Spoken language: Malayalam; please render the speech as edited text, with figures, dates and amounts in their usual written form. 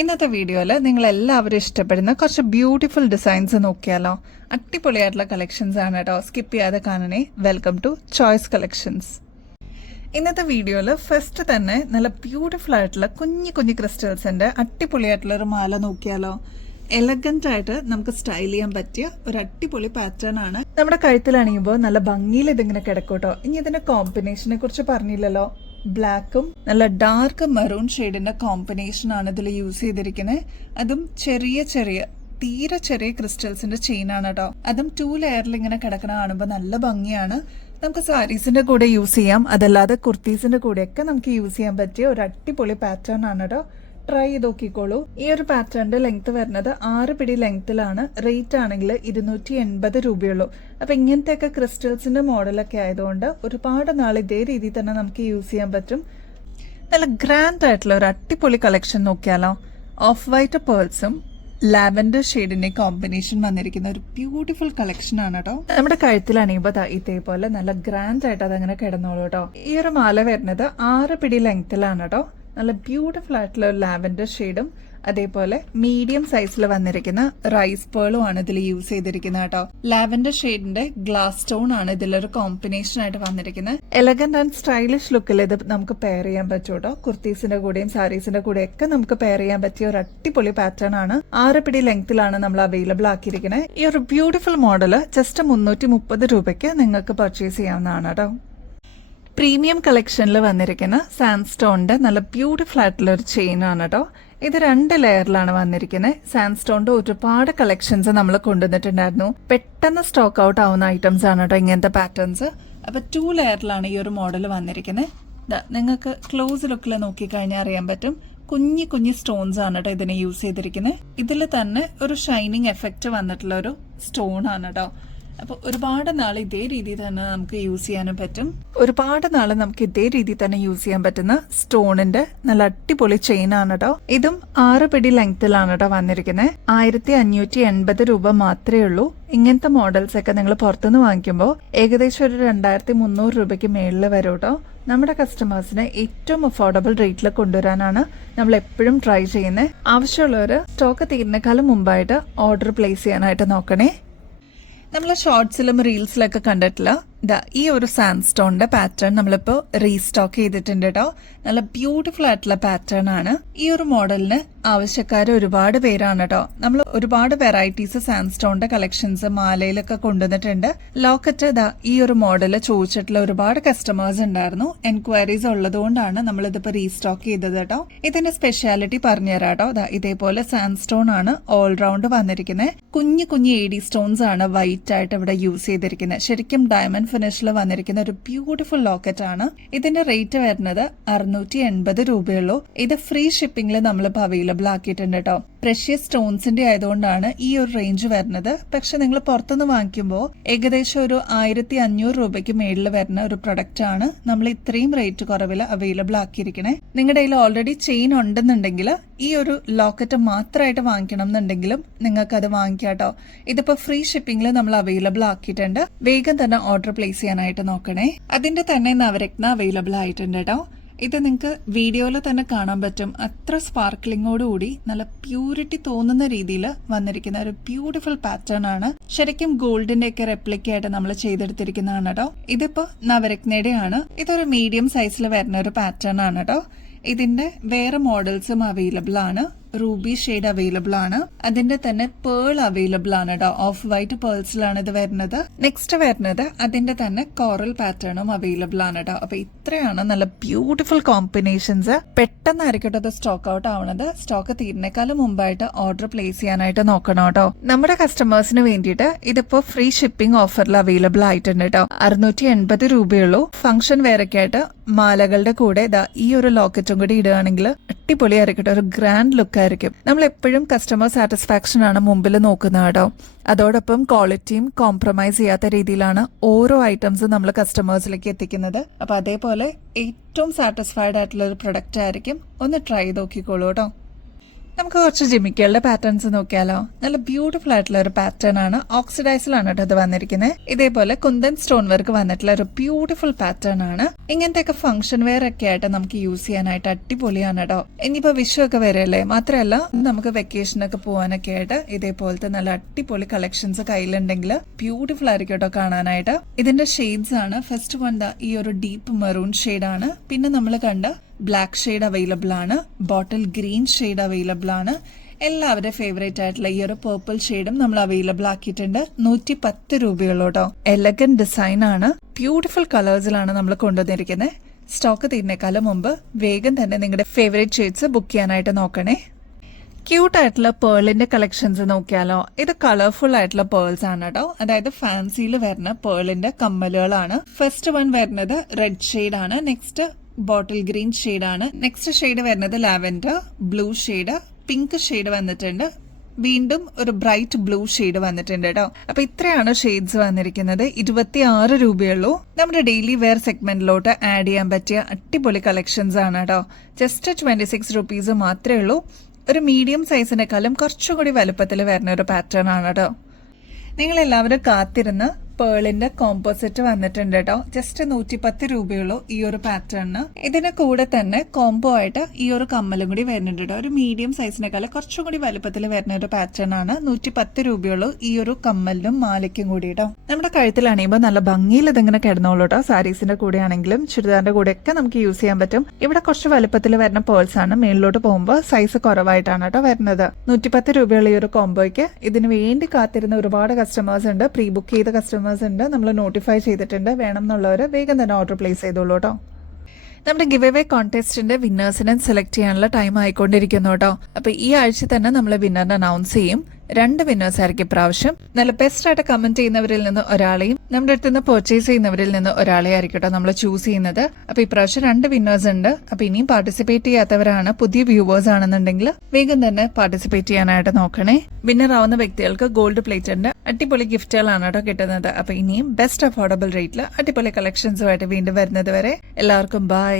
ഇന്നത്തെ വീഡിയോയിൽ നിങ്ങൾ എല്ലാവരും ഇഷ്ടപ്പെടുന്ന കുറച്ച് ബ്യൂട്ടിഫുൾ ഡിസൈൻസ് നോക്കിയാലോ. അടിപൊളിയായിട്ടുള്ള കളക്ഷൻസ് ആണ് കേട്ടോ, സ്കിപ്പ് ചെയ്യാതെ കാണണേ. Welcome to choice collections. ഇന്നത്തെ വീഡിയോയിൽ ഫസ്റ്റ് തന്നെ നല്ല ബ്യൂട്ടിഫുൾ ആയിട്ടുള്ള കുഞ്ഞു കുഞ്ഞു ക്രിസ്റ്റൽസിന്റെ അടിപൊളിയായിട്ടുള്ള ഒരു മാല നോക്കിയാലോ. എലഗന്റ് ആയിട്ട് നമുക്ക് സ്റ്റൈൽ ചെയ്യാൻ പറ്റിയ ഒരു അടിപൊളി പാറ്റേൺ ആണ്. നമ്മുടെ കഴുത്തിലണിയുമ്പോൾ നല്ല ഭംഗിയിൽ ഇതിങ്ങനെ കിടക്കൂട്ടോ. ഇനി ഇതിന്റെ കോമ്പിനേഷനെ കുറിച്ച് പറഞ്ഞില്ലല്ലോ. ബ്ലാക്കും നല്ല ഡാർക്ക് മെറൂൺ ഷെയ്ഡിന്റെ കോമ്പിനേഷൻ ആണ് ഇതിൽ യൂസ് ചെയ്തിരിക്കുന്നത്. അതും തീരെ ചെറിയ ക്രിസ്റ്റൽസിന്റെ ചെയിൻ ആണ് കേട്ടോ. അതും 2 ലെയറിൽ ഇങ്ങനെ കിടക്കണ കാണുമ്പോൾ നല്ല ഭംഗിയാണ്. നമുക്ക് സാരീസിന്റെ കൂടെ യൂസ് ചെയ്യാം, അതല്ലാതെ കുർത്തീസിന്റെ കൂടെയൊക്കെ നമുക്ക് യൂസ് ചെയ്യാൻ പറ്റിയ ഒരു അടിപൊളി പാറ്റേൺ ആണ് കേട്ടോ. ട്രൈ ചെയ്ത് നോക്കിക്കോളൂ. ഈ ഒരു പാറ്റേണിന്റെ ലെങ്ത് വരുന്നത് 6 പിടി ലെങ്ത്തിലാണ്. റേറ്റ് ആണെങ്കിൽ 280 രൂപയുള്ളൂ. അപ്പൊ ഇങ്ങനത്തെയൊക്കെ ക്രിസ്റ്റൽസിന്റെ മോഡലൊക്കെ ആയതുകൊണ്ട് ഒരുപാട് നാൾ ഇതേ രീതിയിൽ തന്നെ നമുക്ക് യൂസ് ചെയ്യാൻ പറ്റും. നല്ല ഗ്രാൻഡ് ആയിട്ടുള്ള ഒരു അടിപൊളി കളക്ഷൻ നോക്കിയാലോ. ഓഫ് വൈറ്റ് പേൾസും ലാവൻഡർ ഷെയ്ഡിന്റെ കോമ്പിനേഷൻ വന്നിരിക്കുന്ന ഒരു ബ്യൂട്ടിഫുൾ കളക്ഷൻ ആണ് കേട്ടോ. നമ്മുടെ കഴുത്തിലണിയുമ്പോൾ ഇതേപോലെ നല്ല ഗ്രാൻഡ് ആയിട്ട് അതങ്ങനെ കിടന്നോളൂ കേട്ടോ. ഈ ഒരു മാല വരുന്നത് 6 പിടി ലെങ്ത്തിലാണ് കേട്ടോ. നല്ല ബ്യൂട്ടിഫുൾ ആയിട്ടുള്ള ഒരു ലാവൻഡർ ഷെയ്ഡും അതേപോലെ മീഡിയം സൈസിൽ വന്നിരിക്കുന്ന റൈസ് പേളും ആണ് ഇതിൽ യൂസ് ചെയ്തിരിക്കുന്നത് കേട്ടോ. ലാവൻഡർ ഷെയ്ഡിന്റെ ഗ്ലാസ് സ്റ്റോൺ ആണ് ഇതിലൊരു കോമ്പിനേഷൻ ആയിട്ട് വന്നിരിക്കുന്നത്. എലഗന്റ് ആൻഡ് സ്റ്റൈലിഷ് ലുക്കിൽ ഇത് നമുക്ക് പെയർ ചെയ്യാൻ പറ്റും കേട്ടോ. കുർത്തീസിന്റെ കൂടെയും സാരീസിന്റെ കൂടെയും ഒക്കെ നമുക്ക് പെയർ ചെയ്യാൻ പറ്റിയ ഒരു അടിപൊളി പാറ്റേൺ ആണ്. 6 പിടി ലെങ്ത്തിലാണ് നമ്മൾ അവൈലബിൾ ആക്കിയിരിക്കുന്നത്. ഈ ഒരു ബ്യൂട്ടിഫുൾ മോഡല് ജസ്റ്റ് 330 രൂപയ്ക്ക് നിങ്ങൾക്ക് പർച്ചേസ് ചെയ്യാവുന്നതാണ് കേട്ടോ. പ്രീമിയം കളക്ഷനിൽ വന്നിരിക്കുന്ന സാൻഡ്സ്റ്റോണിന്റെ നല്ല ബ്യൂട്ടിഫുൾ ആയിട്ടുള്ള ഒരു ചെയിൻ ആണ് കേട്ടോ. ഇത് 2 ലെയറിലാണ് വന്നിരിക്കുന്നത്. സാൻഡ്സ്റ്റോണിന്റെ ഒരുപാട് കളക്ഷൻസ് നമ്മൾ കൊണ്ടുവന്നിട്ടുണ്ടായിരുന്നു. പെട്ടെന്ന് സ്റ്റോക്ക് ഔട്ട് ആവുന്ന ഐറ്റംസ് ആണ് കേട്ടോ ഇങ്ങനത്തെ പാറ്റേൺസ്. അപ്പൊ 2 ലെയറിലാണ് ഈ ഒരു മോഡൽ വന്നിരിക്കുന്നത്. നിങ്ങൾക്ക് ക്ലോസ് ലുക്കിൽ നോക്കിക്കഴിഞ്ഞാൽ അറിയാൻ പറ്റും. കുഞ്ഞു കുഞ്ഞു സ്റ്റോൺസ് ആണ് കേട്ടോ ഇതിനെ യൂസ് ചെയ്തിരിക്കുന്നത്. ഇതിൽ തന്നെ ഒരു ഷൈനിങ് എഫക്റ്റ് വന്നിട്ടുള്ള ഒരു സ്റ്റോൺ ആണ് കേട്ടോ. അപ്പൊ ഒരുപാട് നാൾ ഇതേ രീതിയിൽ തന്നെ നമുക്ക് യൂസ് ചെയ്യാനും പറ്റും. പറ്റുന്ന സ്റ്റോണിന്റെ നല്ല അടിപൊളി ചെയിൻ ആണ് കേട്ടോ. ഇതും 6 പിടി ലെങ്ത്തിലാണ് കേട്ടോ വന്നിരിക്കുന്നത്. 1580 രൂപ മാത്രമേ ഉള്ളൂ. ഇങ്ങനത്തെ മോഡൽസ് ഒക്കെ നിങ്ങൾ പുറത്തുനിന്ന് വാങ്ങിക്കുമ്പോൾ ഏകദേശം ഒരു 2300 രൂപയ്ക്ക് മേളിൽ വരും കേട്ടോ. നമ്മുടെ കസ്റ്റമേഴ്സിനെ ഏറ്റവും അഫോർഡബിൾ റേറ്റിൽ കൊണ്ടുവരാനാണ് നമ്മൾ എപ്പോഴും ട്രൈ ചെയ്യുന്നത്. ആവശ്യമുള്ളവർ സ്റ്റോക്ക് തീരുന്നേക്കാളും മുമ്പായിട്ട് ഓർഡർ പ്ലേസ് ചെയ്യാനായിട്ട് നോക്കണേ. നമ്മൾ ഷോർട്സിലും റീൽസിലൊക്കെ കണ്ടിട്ടില്ല ഈ ഒരു സാൻഡ്സ്റ്റോണിന്റെ പാറ്റേൺ നമ്മളിപ്പോ റീസ്റ്റോക്ക് ചെയ്തിട്ടുണ്ട് കേട്ടോ. നല്ല ബ്യൂട്ടിഫുൾ ആയിട്ടുള്ള പാറ്റേൺ ആണ്. ഈ ഒരു മോഡലിന് ആവശ്യക്കാർ ഒരുപാട് പേരാണ് കേട്ടോ. നമ്മൾ ഒരുപാട് വെറൈറ്റീസ് സാൻഡ്സ്റ്റോണിന്റെ കളക്ഷൻസ് മാലയിലൊക്കെ കൊണ്ടുവന്നിട്ടുണ്ട്. ലോക്കറ്റ് ഈ ഒരു മോഡല് ചോദിച്ചിട്ടുള്ള ഒരുപാട് കസ്റ്റമേഴ്സ് ഉണ്ടായിരുന്നു. എൻക്വയറീസ് ഉള്ളതുകൊണ്ടാണ് നമ്മൾ ഇതിപ്പോ റീസ്റ്റോക്ക് ചെയ്തത് കേട്ടോ. ഇതിന്റെ സ്പെഷ്യാലിറ്റി പറഞ്ഞുതരാം കേട്ടോ. ഇതേപോലെ സാൻഡ്സ്റ്റോൺ ആണ് ഓൾറൗണ്ട് വന്നിരിക്കുന്നത്. കുഞ്ഞു കുഞ്ഞു AD സ്റ്റോൺസ് ആണ് വൈറ്റ് ആയിട്ട് ഇവിടെ യൂസ് ചെയ്തിരിക്കുന്നത്. ശരിക്കും ഡയമണ്ട് ഫിനിഷിൽ വന്നിരിക്കുന്ന ഒരു ബ്യൂട്ടിഫുൾ ലോക്കറ്റ് ആണ്. ഇതിന്റെ റേറ്റ് വരുന്നത് 680 രൂപയുള്ളൂ. ഇത് ഫ്രീ ഷിപ്പിംഗിൽ നമ്മളിപ്പോ അവൈലബിൾ ആക്കിയിട്ടുണ്ട് കേട്ടോ. പ്രഷ്യസ് സ്റ്റോൺസിന്റെ ആയതുകൊണ്ടാണ് ഈ ഒരു റേഞ്ച് വരുന്നത്. പക്ഷെ നിങ്ങൾ പുറത്തുനിന്ന് വാങ്ങിക്കുമ്പോൾ ഏകദേശം ഒരു 1500 രൂപയ്ക്ക് മേളിൽ വരുന്ന ഒരു പ്രൊഡക്റ്റ് ആണ് നമ്മൾ ഇത്രയും റേറ്റ് കുറവിൽ അവൈലബിൾ ആക്കിയിരിക്കണേ. നിങ്ങളുടെ കയ്യിൽ ഓൾറെഡി ചെയിൻ ഉണ്ടെന്നുണ്ടെങ്കിൽ ഈ ഒരു ലോക്കറ്റ് മാത്രമായിട്ട് വാങ്ങിക്കണം എന്നുണ്ടെങ്കിലും നിങ്ങൾക്ക് അത് വാങ്ങിക്കാം കേട്ടോ. ഇതിപ്പോ ഫ്രീ ഷിപ്പിംഗിൽ നമ്മൾ അവൈലബിൾ ആക്കിയിട്ടുണ്ട്. വേഗം തന്നെ ഓർഡർ പ്ലേസ് ചെയ്യാനായിട്ട് നോക്കണേ. അതിന്റെ തന്നെ നവരത്ന അവൈലബിൾ ആയിട്ടുണ്ട് കേട്ടോ. ഇത് നിങ്ങൾക്ക് വീഡിയോയിൽ തന്നെ കാണാൻ പറ്റും. അത്ര സ്പാർക്ലിങ്ങോടുകൂടി നല്ല പ്യൂരിറ്റി തോന്നുന്ന രീതിയിൽ വന്നിരിക്കുന്ന ഒരു ബ്യൂട്ടിഫുൾ പാറ്റേൺ ആണ്. ശരിക്കും ഗോൾഡിന്റെ ഒക്കെ റെപ്ലിക്ക ആയിട്ട് നമ്മൾ ചെയ്തെടുത്തിരിക്കുന്നതാണ് കേട്ടോ. ഇതിപ്പോ നവരത്നയുടെ ആണ്. ഇതൊരു മീഡിയം സൈസിൽ വരുന്ന ഒരു പാറ്റേൺ ആണ് കേട്ടോ. ഇതിന്റെ വേറെ മോഡൽസും അവൈലബിൾ ആണ്. റൂബി ഷെയ്ഡ് അവൈലബിൾ ആണ്. അതിന്റെ തന്നെ പേൾ അവൈലബിൾ ആണ് കേട്ടോ. ഓഫ് വൈറ്റ് പേൾസിലാണ് ഇത് വരുന്നത്. നെക്സ്റ്റ് വരുന്നത് അതിന്റെ തന്നെ കോറൽ പാറ്റേണും അവൈലബിൾ ആണ് കേട്ടോ. അപ്പൊ ഇത്രയാണ് നല്ല ബ്യൂട്ടിഫുൾ കോമ്പിനേഷൻസ്. പെട്ടെന്നായിരിക്കും അത് സ്റ്റോക്ക് ഔട്ട് ആവണത്. സ്റ്റോക്ക് തീരുന്നേക്കാളും മുമ്പായിട്ട് ഓർഡർ പ്ലേസ് ചെയ്യാനായിട്ട് നോക്കണം കേട്ടോ. നമ്മുടെ കസ്റ്റമേഴ്സിന് വേണ്ടിയിട്ട് ഇതിപ്പോ ഫ്രീ ഷിപ്പിംഗ് ഓഫറിൽ അവൈലബിൾ ആയിട്ടുണ്ട് കേട്ടോ. 680 രൂപയുള്ളൂ. ഫംഗ്ഷൻ വേറൊക്കെ ആയിട്ട് മാലകളുടെ കൂടെ ഈ ഒരു ലോക്കറ്റും കൂടി ഇടുകയാണെങ്കിൽ അടിപൊളിയായിരിക്കും. ഒരു ഗ്രാൻഡ് ലുക്ക് ആയിരിക്കും. നമ്മൾ എപ്പോഴും കസ്റ്റമർ സാറ്റിസ്ഫാക്ഷൻ ആണ് മുമ്പിൽ നോക്കുന്നത് കേട്ടോ. അതോടൊപ്പം ക്വാളിറ്റിയും കോംപ്രമൈസ് ചെയ്യാത്ത രീതിയിലാണ് ഓരോ ഐറ്റംസും നമ്മൾ കസ്റ്റമേഴ്സിലേക്ക് എത്തിക്കുന്നത്. അപ്പൊ അതേപോലെ ഏറ്റവും സാറ്റിസ്ഫൈഡ് ആയിട്ടുള്ള ഒരു പ്രൊഡക്റ്റ് ആയിരിക്കും. ഒന്ന് ട്രൈ ചെയ്ത് നോക്കിക്കോളൂ കേട്ടോ. നമുക്ക് കുറച്ച് ജിമിക്കുകളുടെ പാറ്റേൺസ് നോക്കിയാലോ. നല്ല ബ്യൂട്ടിഫുൾ ആയിട്ടുള്ള ഒരു പാറ്റേൺ ആണ്. ഓക്സിഡൈസിലാണ് കേട്ടോ ഇത് വന്നിരിക്കുന്നത്. ഇതേപോലെ കുന്തൻ സ്റ്റോൺ വർക്ക് വന്നിട്ടുള്ള ഒരു ബ്യൂട്ടിഫുൾ പാറ്റേൺ ആണ്. ഇങ്ങനത്തെയൊക്കെ ഫംഗ്ഷൻ വെയർ ഒക്കെ ആയിട്ട് നമുക്ക് യൂസ് ചെയ്യാനായിട്ട് അടിപൊളിയാണ് കേട്ടോ. ഇനിയിപ്പോ വിഷു ഒക്കെ വരല്ലേ, മാത്രമല്ല നമുക്ക് വെക്കേഷനൊക്കെ പോകാനൊക്കെ ആയിട്ട് ഇതേപോലത്തെ നല്ല അടിപൊളി കളക്ഷൻസ് കയ്യിലുണ്ടെങ്കിൽ ബ്യൂട്ടിഫുൾ ആയിരിക്കും കേട്ടോ കാണാനായിട്ട്. ഇതിന്റെ ഷെയ്ഡ്സ് ആണ്. ഫസ്റ്റ് വൺ ഈ ഒരു ഡീപ്പ് മെറൂൺ ഷെയ്ഡ് ആണ്. പിന്നെ നമ്മൾ കണ്ട ബ്ലാക്ക് ഷെയ്ഡ് അവൈലബിൾ ആണ്. ബോട്ടിൽ ഗ്രീൻ ഷെയ്ഡ് അവൈലബിൾ ആണ്. എല്ലാവരുടെ ഫേവറേറ്റ് ആയിട്ടുള്ള ഈ ഒരു പേർപ്പിൾ ഷെയ്ഡും നമ്മൾ അവൈലബിൾ ആക്കിയിട്ടുണ്ട്. 110 രൂപയുള്ളൂ കേട്ടോ. എലഗന്റ് ഡിസൈൻ ആണ്. ബ്യൂട്ടിഫുൾ കളേഴ്സിലാണ് നമ്മൾ കൊണ്ടുവന്നിരിക്കുന്നത്. സ്റ്റോക്ക് തീരുന്നേക്കാളും മുമ്പ് വേഗം തന്നെ നിങ്ങളുടെ ഫേവറേറ്റ് ഷെയ്ഡ്സ് ബുക്ക് ചെയ്യാനായിട്ട് നോക്കണേ. ക്യൂട്ട് ആയിട്ടുള്ള പേളിന്റെ കളക്ഷൻസ് നോക്കിയാലോ. ഇത് കളർഫുൾ ആയിട്ടുള്ള പേൾസ് ആണ് കേട്ടോ. അതായത് ഫാൻസിയിൽ വരുന്ന പേളിന്റെ കമ്മലുകളാണ്. ഫസ്റ്റ് വൺ വരുന്നത് റെഡ് ഷെയ്ഡ് ആണ്. നെക്സ്റ്റ് ബോട്ടിൽ ഗ്രീൻ ഷെയ്ഡ് ആണ്. നെക്സ്റ്റ് ഷെയ്ഡ് വരുന്നത് lavender, blue shade, pink shade വന്നിട്ടുണ്ട്. വീണ്ടും ഒരു ബ്രൈറ്റ് ബ്ലൂ ഷെയ്ഡ് വന്നിട്ടുണ്ട് കേട്ടോ. അപ്പൊ ഇത്രയാണ് ഷെയ്ഡ്സ് വന്നിരിക്കുന്നത്. 26 രൂപയുള്ളൂ. നമ്മുടെ ഡെയിലി വെയർ സെഗ്മെന്റിലോട്ട് ആഡ് ചെയ്യാൻ പറ്റിയ അടിപൊളി കളക്ഷൻസ് ആണ് കേട്ടോ. ജസ്റ്റ് 26 റുപ്പീസ് മാത്രമേ ഉള്ളൂ. ഒരു മീഡിയം സൈസിനെക്കാളും കുറച്ചുകൂടി വലുപ്പത്തിൽ വരുന്ന ഒരു പാറ്റേൺ ആണ് കേട്ടോ. നിങ്ങൾ എല്ലാവരും കാത്തിരുന്ന് പേളിന്റെ കോമ്പോസിറ്റ് വന്നിട്ടുണ്ട് കേട്ടോ. ജസ്റ്റ് 110 രൂപയുള്ളൂ ഈ ഒരു പാറ്റേണിന്. ഇതിന് കൂടെ തന്നെ കോംബോ ആയിട്ട് ഈ ഒരു കമ്മലും കൂടി വരുന്നുണ്ട് കേട്ടോ. ഒരു മീഡിയം സൈസിനേക്കാളും കുറച്ചും കൂടി വലുപ്പത്തിൽ വരുന്ന ഒരു പാറ്റേൺ ആണ്. 110 രൂപയുള്ളൂ ഈ ഒരു കമ്മലിനും മാലയ്ക്കും കൂടി കേട്ടോ. നമ്മുടെ കഴുത്തിലാണെങ്കിൽ നല്ല ഭംഗിയിൽ ഇതിങ്ങനെ കിടന്നോളൂ കേട്ടോ. സാരീസിന്റെ കൂടെ ആണെങ്കിലും ചുരിദാറിന്റെ കൂടെ ഒക്കെ നമുക്ക് യൂസ് ചെയ്യാൻ പറ്റും. ഇവിടെ കുറച്ച് വലുപ്പത്തിൽ വരുന്ന പേൾസ് ആണ്. മേളിലോട്ട് പോകുമ്പോൾ സൈസ് കുറവായിട്ടാണ് കേട്ടോ വരുന്നത്. 110 രൂപയുള്ള ഈ ഒരു കോംബോയ്ക്ക് ഇതിന് വേണ്ടി കാത്തിരുന്ന ഒരുപാട് കസ്റ്റമേഴ്സ് ഉണ്ട്. പ്രീ ബുക്ക് ചെയ്ത കസ്റ്റമേഴ്സ് ഉണ്ട്. നമ്മൾ നോട്ടിഫൈ ചെയ്തിട്ടുണ്ട്. വേണം എന്നുള്ളവർ വേഗം തന്നെ ഓർഡർ പ്ലേസ് ചെയ്തോളൂ കേട്ടോ. നമ്മുടെ ഗിവ് അവേ കോൺടെസ്റ്റിന്റെ വിന്നേഴ്സിനെ സെലക്ട് ചെയ്യാനുള്ള ടൈം ആയിക്കൊണ്ടിരിക്കുന്നു കേട്ടോ. അപ്പൊ ഈ ആഴ്ച തന്നെ നമ്മൾ വിന്നറിനെ അനൗൺസ് ചെയ്യും. 2 വിന്നേഴ്സ് ആയിരിക്കും ഇപ്രാവശ്യം. നല്ല ബെസ്റ്റ് ആയിട്ട് കമന്റ് ചെയ്യുന്നവരിൽ നിന്ന് ഒരാളെയും നമ്മുടെ അടുത്ത് നിന്ന് പർച്ചേസ് ചെയ്യുന്നവരിൽ നിന്ന് ഒരാളെ ആയിരിക്കും കേട്ടോ നമ്മൾ ചൂസ് ചെയ്യുന്നത്. അപ്പൊ ഇപ്രാവശ്യം 2 വിന്നേഴ്സ് ഉണ്ട്. അപ്പൊ ഇനിയും പാർട്ടിസിപ്പേറ്റ് ചെയ്യാത്തവരാണ്, പുതിയ വ്യൂവേഴ്സ് ആണെന്നുണ്ടെങ്കിൽ വേഗം തന്നെ പാർട്ടിസിപ്പേറ്റ് ചെയ്യാനായിട്ട് നോക്കണേ. വിന്നർ ആവുന്ന വ്യക്തികൾക്ക് ഗോൾഡ് പ്ലേറ്റിന്റെ അടിപൊളി ഗിഫ്റ്റുകളാണ് കേട്ടോ കിട്ടുന്നത്. അപ്പൊ ഇനിയും ബെസ്റ്റ് അഫോർഡബിൾ റേറ്റിൽ അടിപൊളി കളക്ഷൻസുമായിട്ട് വീണ്ടും വരുന്നത് വരെ എല്ലാവർക്കും ബൈ.